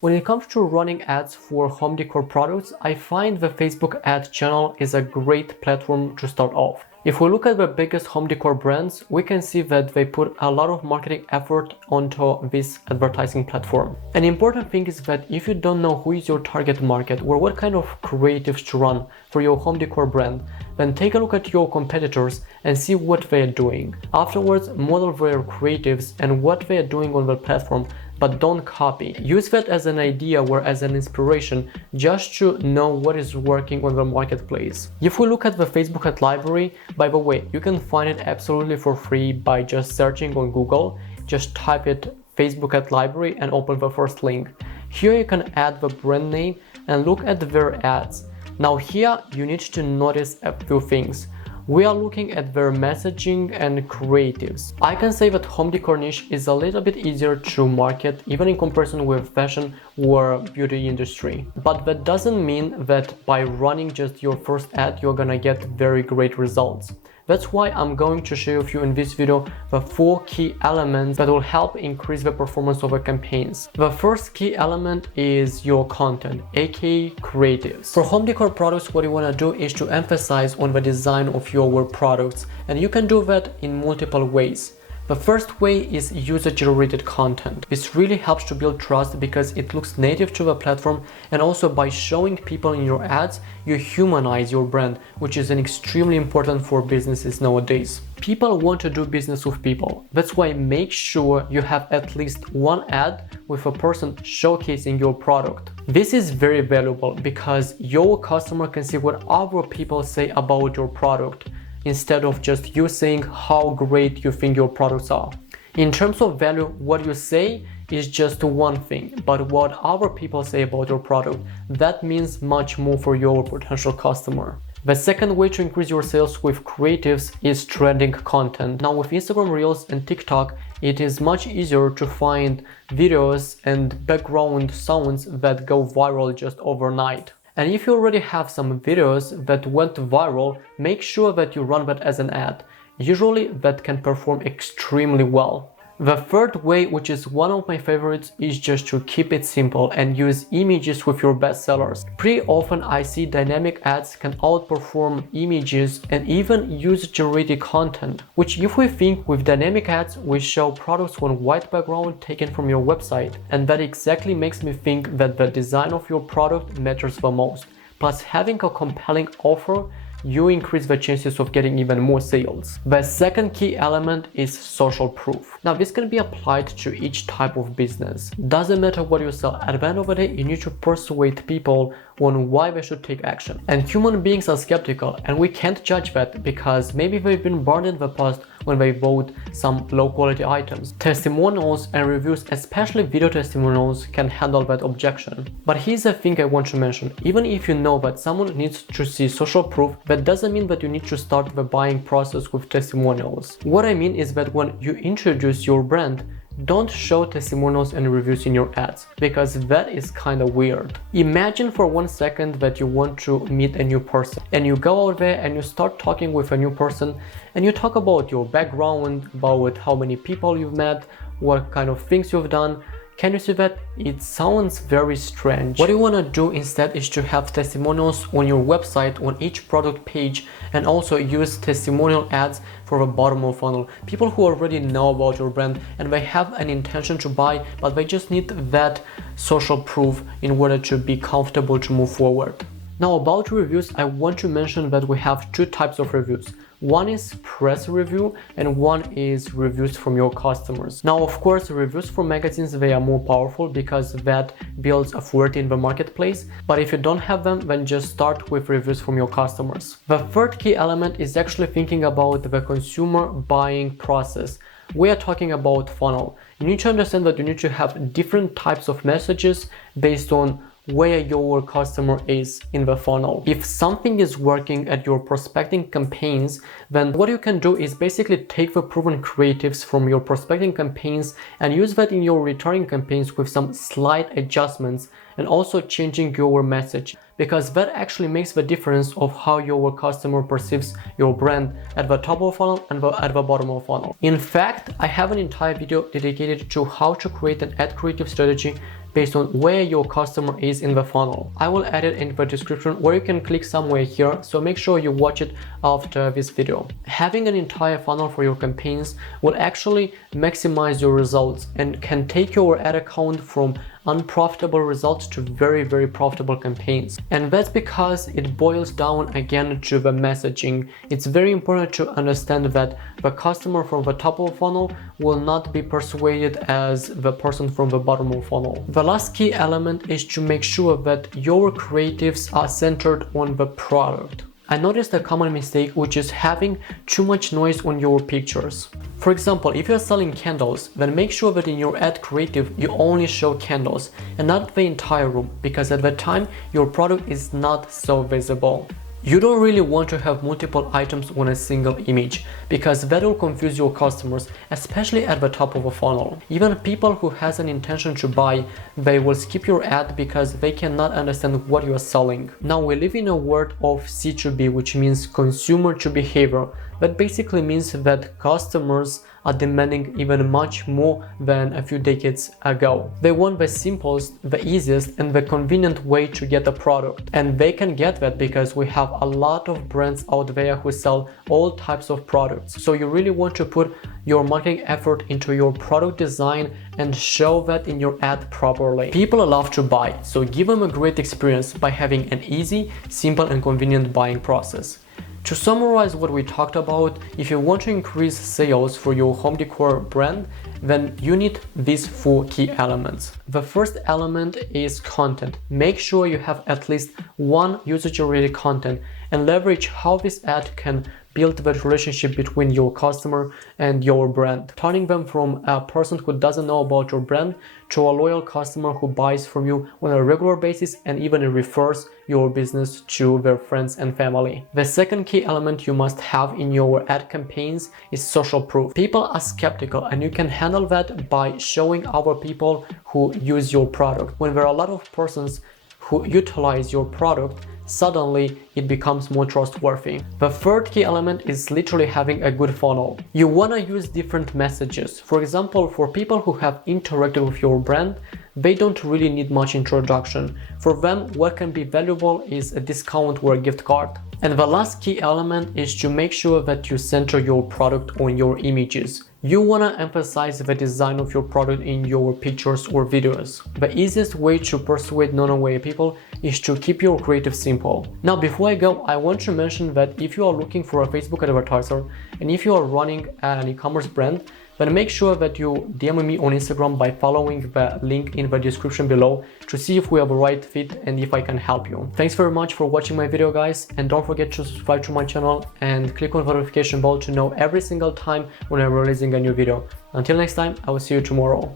When it comes to running ads for home decor products, I find the Facebook ad channel is a great platform to start off. If we look at the biggest home decor brands, we can see that they put a lot of marketing effort onto this advertising platform. An important thing is that if you don't know who is your target market or what kind of creatives to run for your home decor brand, then take a look at your competitors and see what they are doing. Afterwards, model their creatives and what they are doing on the platform, but don't copy. Use that as an idea or as an inspiration just to know what is working on the marketplace. If we look at the Facebook ad library, by the way, you can find it absolutely for free by just searching on Google. Just type it Facebook ad library and open the first link. Here you can add the brand name and look at their ads. Now here you need to notice a few things. We are looking at their messaging and creatives. I can say that home decor niche is a little bit easier to market even in comparison with fashion or beauty industry. But that doesn't mean that by running just your first ad you're gonna get very great results. That's why I'm going to show you in this video the 4 key elements that will help increase the performance of your campaigns. The first key element is your content, aka creatives. For home decor products, what you want to do is to emphasize on the design of your products, and you can do that in multiple ways. The first way is user-generated content. This really helps to build trust because it looks native to the platform, and also by showing people in your ads, you humanize your brand, which is extremely important for businesses nowadays. People want to do business with people. That's why make sure you have at least one ad with a person showcasing your product. This is very valuable because your customer can see what other people say about your product, instead of just you saying how great you think your products are. In terms of value, what you say is just one thing, but what other people say about your product, that means much more for your potential customer. The second way to increase your sales with creatives is trending content. Now with Instagram Reels and TikTok, it is much easier to find videos and background sounds that go viral just overnight. And if you already have some videos that went viral, make sure that you run that as an ad. Usually that can perform extremely well. The third way, which is one of my favorites, is just to keep it simple and use images with your best sellers. Pretty often I see dynamic ads can outperform images and even user-generated content, which if we think with dynamic ads, we show products on white background taken from your website, and that exactly makes me think that the design of your product matters the most. Plus, having a compelling offer, you increase the chances of getting even more sales. The second key element is social proof. Now this can be applied to each type of business. Doesn't matter what you sell, at the end of the day you need to persuade people on why they should take action. And human beings are skeptical, and we can't judge that because maybe they've been burned in the past when they bought some low quality items. Testimonials and reviews, especially video testimonials, can handle that objection. But here's the thing I want to mention. Even if you know that someone needs to see social proof, that doesn't mean that you need to start the buying process with testimonials. What I mean is that when you introduce your brand, don't show testimonials and reviews in your ads, because that is kind of weird. Imagine for 1 second that you want to meet a new person and you go out there and you start talking with a new person and you talk about your background, about how many people you've met, what kind of things you've done. Can you see that? It sounds very strange. What you want to do instead is to have testimonials on your website on each product page, and also use testimonial ads for the bottom of funnel. People who already know about your brand and they have an intention to buy, but they just need that social proof in order to be comfortable to move forward. Now about reviews, I want to mention that we have 2 types of reviews. One is press review and one is reviews from your customers. Now, of course, reviews from magazines, they are more powerful because that builds authority in the marketplace. But if you don't have them, then just start with reviews from your customers. The third key element is actually thinking about the consumer buying process. We are talking about funnel. You need to understand that you need to have different types of messages based on where your customer is in the funnel. If something is working at your prospecting campaigns, then what you can do is basically take the proven creatives from your prospecting campaigns and use that in your returning campaigns with some slight adjustments, and also changing your message, because that actually makes the difference of how your customer perceives your brand at the top of funnel and at the bottom of funnel. In fact, I have an entire video dedicated to how to create an ad creative strategy based on where your customer is in the funnel. I will add it in the description where you can click somewhere here, so make sure you watch it after this video. Having an entire funnel for your campaigns will actually maximize your results and can take your ad account from unprofitable results to very profitable campaigns. And that's because it boils down again to the messaging. It's very important to understand that the customer from the top of the funnel will not be persuaded as the person from the bottom of the funnel. The last key element is to make sure that your creatives are centered on the product. I noticed a common mistake, which is having too much noise on your pictures. For example, if you're selling candles, then make sure that in your ad creative you only show candles and not the entire room, because at that time your product is not so visible. You don't really want to have multiple items on a single image, because that will confuse your customers, especially at the top of a funnel. Even people who has an intention to buy, they will skip your ad because they cannot understand what you are selling. Now we live in a world of C2B, which means consumer to behavior. That basically means that customers are demanding even much more than a few decades ago. They want the simplest, the easiest, and the convenient way to get a product. And they can get that because we have a lot of brands out there who sell all types of products. So you really want to put your marketing effort into your product design and show that in your ad properly. People love to buy, so give them a great experience by having an easy, simple, and convenient buying process. To summarize what we talked about, if you want to increase sales for your home decor brand, then you need these 4 key elements. The first element is content. Make sure you have at least one user-generated content and leverage how this ad can build the relationship between your customer and your brand, turning them from a person who doesn't know about your brand to a loyal customer who buys from you on a regular basis and even refers your business to their friends and family. The second key element you must have in your ad campaigns is social proof. People are skeptical, and you can handle that by showing other people who use your product. When there are a lot of persons who utilize your product, suddenly it becomes more trustworthy. The third key element is literally having a good funnel. You want to use different messages. For example, for people who have interacted with your brand, they don't really need much introduction. For them, what can be valuable is a discount or a gift card. And the last key element is to make sure that you center your product on your images. You want to emphasize the design of your product in your pictures or videos. The easiest way to persuade non-aware people is to keep your creative simple. Now, before I go, I want to mention that if you are looking for a Facebook advertiser and if you are running an e-commerce brand, then make sure that you DM me on Instagram by following the link in the description below to see if we have a right fit and if I can help you. Thanks very much for watching my video, guys, and don't forget to subscribe to my channel and click on the notification bell to know every single time when I'm releasing a new video. Until next time, I will see you tomorrow.